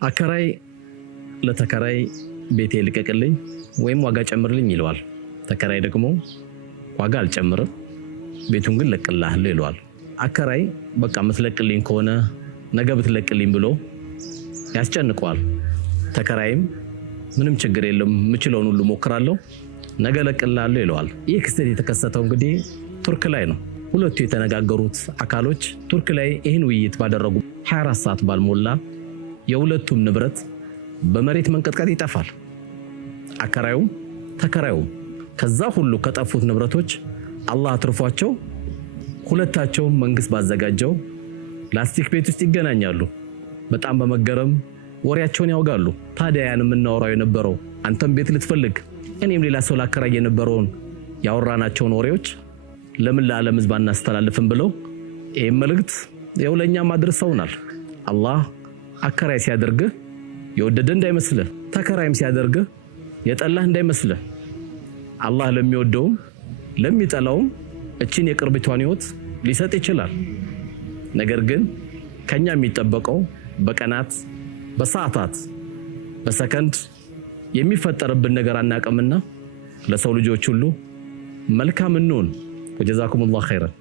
አከራይ ለተከራይ ቤቴ ልቀቅልኝ ወይም ዋጋ ጨምርልኝ ይለዋል። ተከራይ ደግሞ ዋጋ አልጨምርም ቤቱን ግን ለቅልሃለሁ ይለዋል። አከራይ በቃ ምትለቅልኝ ከሆነ ነገ ብትለቅልኝ ብሎ ያስጨንቀዋል። ተከራይም ምንም ችግር የለም ምችለውን ሁሉ ሞክራለሁ ነገ ለቅልሃለሁ ይለዋል። ይህ ክስተት የተከሰተው እንግዲህ ቱርክ ላይ ነው። ሁለቱ የተነጋገሩት አካሎች ቱርክ ላይ ይህን ውይይት ባደረጉ 24 ሰዓት ባልሞላ የሁለቱም ንብረት በመሬት መንቀጥቀጥ ይጠፋል። አከራዩም ተከራዩም ከዛ ሁሉ ከጠፉት ንብረቶች አላህ አትርፏቸው ሁለታቸው መንግስት ባዘጋጀው ላስቲክ ቤት ውስጥ ይገናኛሉ። በጣም በመገረም ወሬያቸውን ያወጋሉ። ታዲያ ያን የምናወራው የነበረው አንተም ቤት ልትፈልግ እኔም ሌላ ሰው ላከራይ የነበረውን ያወራናቸውን ወሬዎች ለምን ለዓለም ህዝብ አናስተላልፍም ብለው ይሄን መልእክት የውለኛ ማድረሰውናል። አላህ አከራይ ሲያደርግህ የወደደ እንዳይመስልህ ተከራይም ሲያደርግህ የጠላህ እንዳይመስልህ። አላህ ለሚወደውም ለሚጠላውም እቺን የቅርቢቷን ህይወት ሊሰጥ ይችላል። ነገር ግን ከኛ የሚጠበቀው በቀናት በሰዓታት በሰከንድ የሚፈጠርብን ነገር አናቀምና ለሰው ልጆች ሁሉ መልካም እንሁን። ወጀዛኩሙላህ ኸይረን።